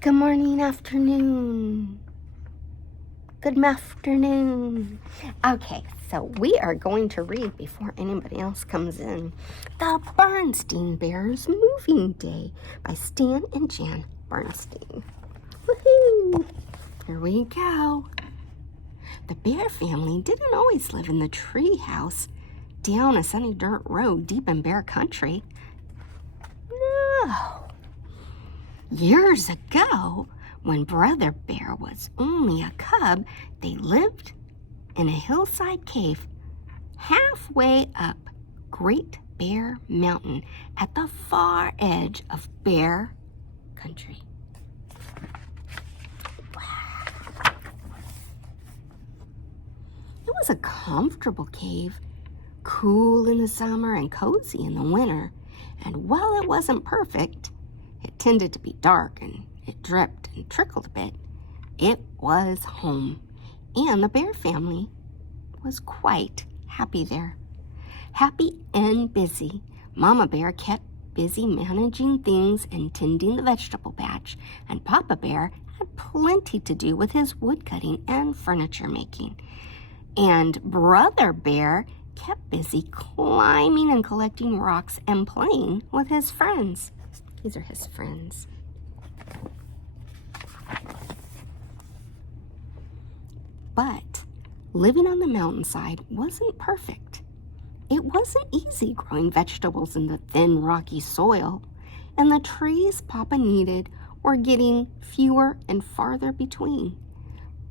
Good morning, afternoon. Good afternoon. Okay, so we are going to read before anybody else comes in. The Berenstain Bears Moving Day by Stan and Jan Berenstain. Woohoo! Here we go. The Bear family didn't always live in the treehouse down a sunny dirt road deep in bear country. No. Years ago, when Brother Bear was only a cub, they lived in a hillside cave halfway up Great Bear Mountain at the far edge of bear country. Wow. It was a comfortable cave, cool in the summer and cozy in the winter. And while it wasn't perfect, it tended to be dark and it dripped and trickled a bit. It was home, and the bear family was quite happy there. Happy and busy, Mama Bear kept busy managing things and tending the vegetable patch, and Papa Bear had plenty to do with his woodcutting and furniture making. And Brother Bear kept busy climbing and collecting rocks and playing with his friends. These are his friends. But living on the mountainside wasn't perfect. It wasn't easy growing vegetables in the thin, rocky soil, and the trees Papa needed were getting fewer and farther between.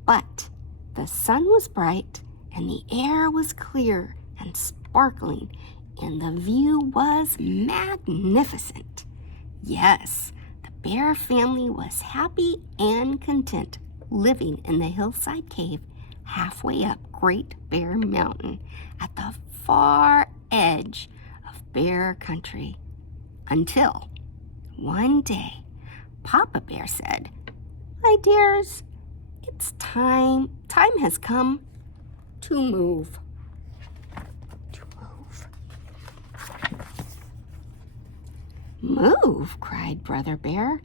But the sun was bright, and the air was clear and sparkling, and the view was magnificent. Yes, the bear family was happy and content living in the hillside cave halfway up Great Bear Mountain at the far edge of bear country. Until one day, Papa Bear said, "My dears, it's time. Time has come to move." "Move?" cried Brother Bear.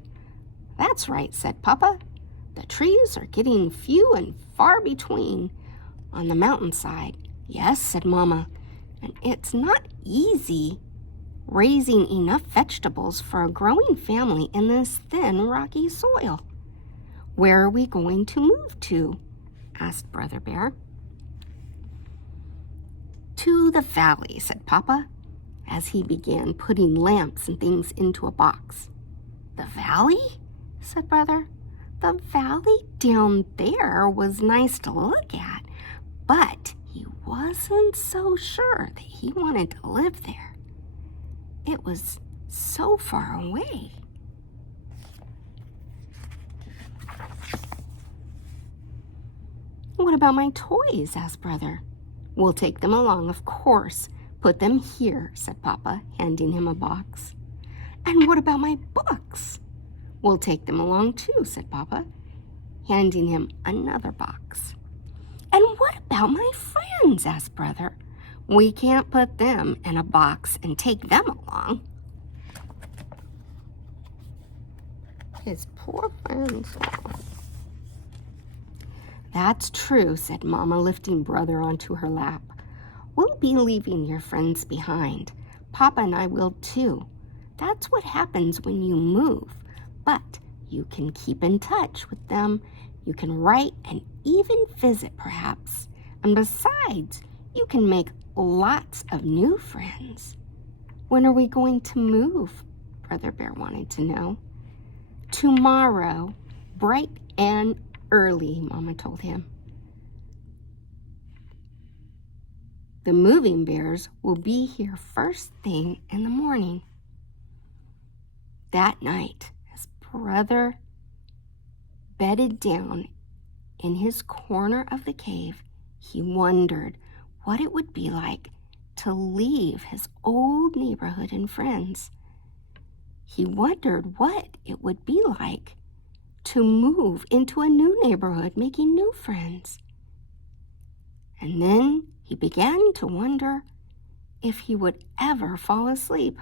"That's right," said Papa. "The trees are getting few and far between on the mountainside." "Yes," said Mama, "and it's not easy raising enough vegetables for a growing family in this thin, rocky soil." "Where are we going to move to?" asked Brother Bear. "To the valley," said Papa, as he began putting lamps and things into a box. "The valley?" said Brother. The valley down there was nice to look at, but he wasn't so sure that he wanted to live there. It was so far away. "What about my toys?" asked Brother. "We'll take them along, of course. Put them here," said Papa, handing him a box. "And what about my books?" "We'll take them along too," said Papa, handing him another box. "And what about my friends?" asked Brother. "We can't put them in a box and take them along." His poor friends. "That's true," said Mama, lifting Brother onto her lap. "We'll be leaving your friends behind. Papa and I will too. That's what happens when you move. But you can keep in touch with them. You can write and even visit, perhaps. And besides, you can make lots of new friends." "When are we going to move?" Brother Bear wanted to know. "Tomorrow, bright and early," Mama told him. "The moving bears will be here first thing in the morning." That night, as Brother bedded down in his corner of the cave, he wondered what it would be like to leave his old neighborhood and friends. He wondered what it would be like to move into a new neighborhood, making new friends. And then he began to wonder if he would ever fall asleep.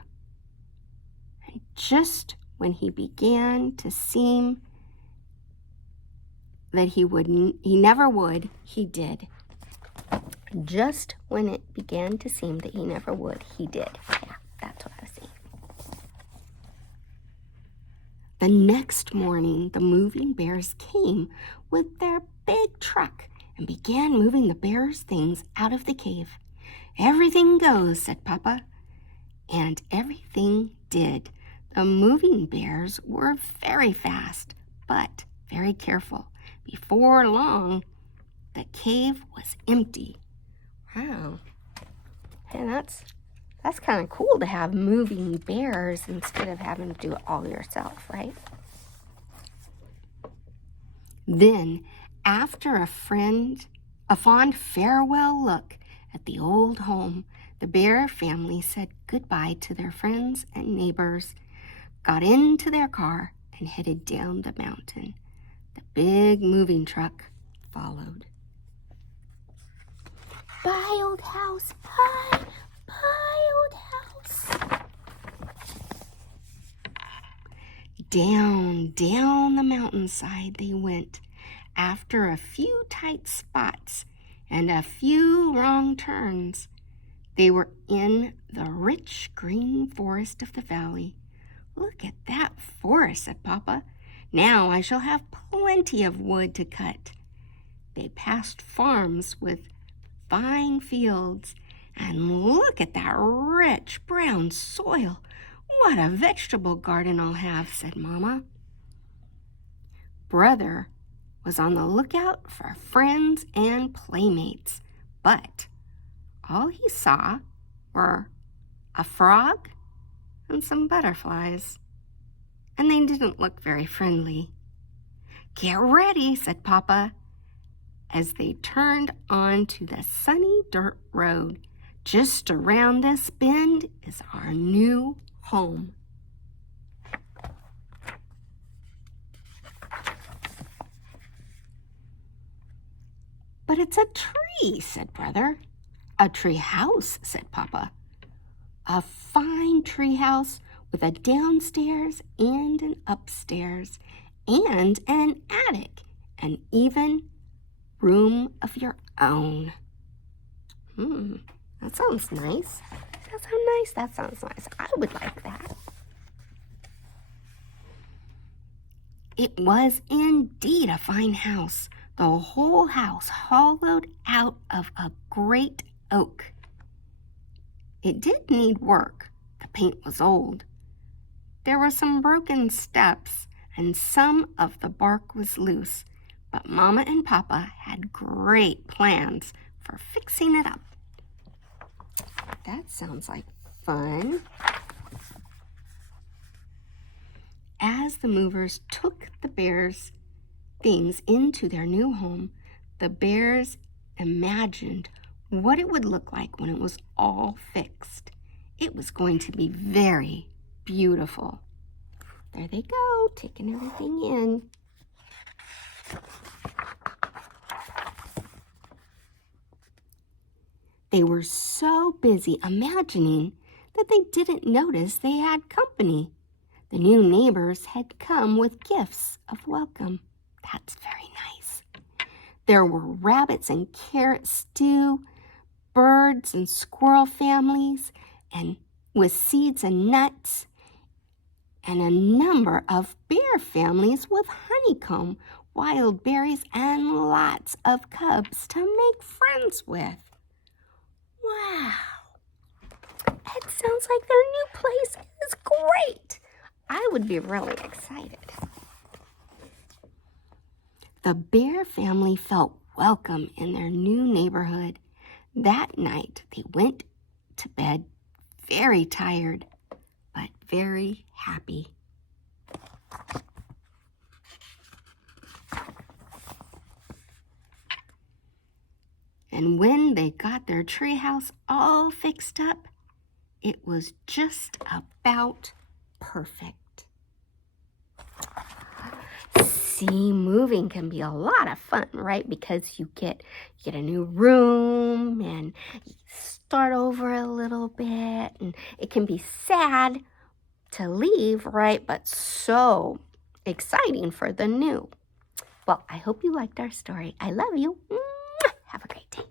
And just when he began to seem that he never would, he did. Just when it began to seem that he never would, he did. Yeah, that's what I was saying. The next morning, the moving bears came with their big truck and began moving the bears' things out of the cave. "Everything goes," said Papa. And everything did. The moving bears were very fast, but very careful. Before long, the cave was empty. Wow. And that's kind of cool to have moving bears instead of having to do it all yourself, right? Then, after a fond farewell look at the old home, the bear family said goodbye to their friends and neighbors, got into their car, and headed down the mountain. The big moving truck followed. "Bye, old house, bye, bye, old house." Down the mountainside they went. After a few tight spots and a few wrong turns, they were in the rich green forest of the valley. "Look at that forest," said Papa. "Now I shall have plenty of wood to cut." They passed farms with fine fields, and "Look at that rich brown soil. What a vegetable garden I'll have," said Mama. Brother was on the lookout for friends and playmates, but all he saw were a frog and some butterflies, and they didn't look very friendly. "Get ready," said Papa, as they turned onto the sunny dirt road. "Just around this bend is our new home." "But it's a tree," said Brother. "A tree house," said Papa. "A fine tree house with a downstairs and an upstairs and an attic and even room of your own." That sounds nice. That sounds nice. I would like that. It was indeed a fine house, the whole house hollowed out of a great oak. It did need work. The paint was old. There were some broken steps, and some of the bark was loose, but Mama and Papa had great plans for fixing it up. That sounds like fun. As the movers took the bears' things into their new home, the bears imagined what it would look like when it was all fixed. It was going to be very beautiful. There they go, taking everything in. They were so busy imagining that they didn't notice they had company. The new neighbors had come with gifts of welcome. That's very nice. There were rabbits and carrot stew, birds and squirrel families, and with seeds and nuts, and a number of bear families with honeycomb, wild berries, and lots of cubs to make friends with. Wow! It sounds like their new place is great. I would be really excited. The bear family felt welcome in their new neighborhood. That night, they went to bed very tired, but very happy. And when they got their treehouse all fixed up, it was just about perfect. See, moving can be a lot of fun, right? Because you get a new room and you start over a little bit, and it can be sad to leave, right? But so exciting for the new. Well, I hope you liked our story. I love you. Mwah! Have a great day.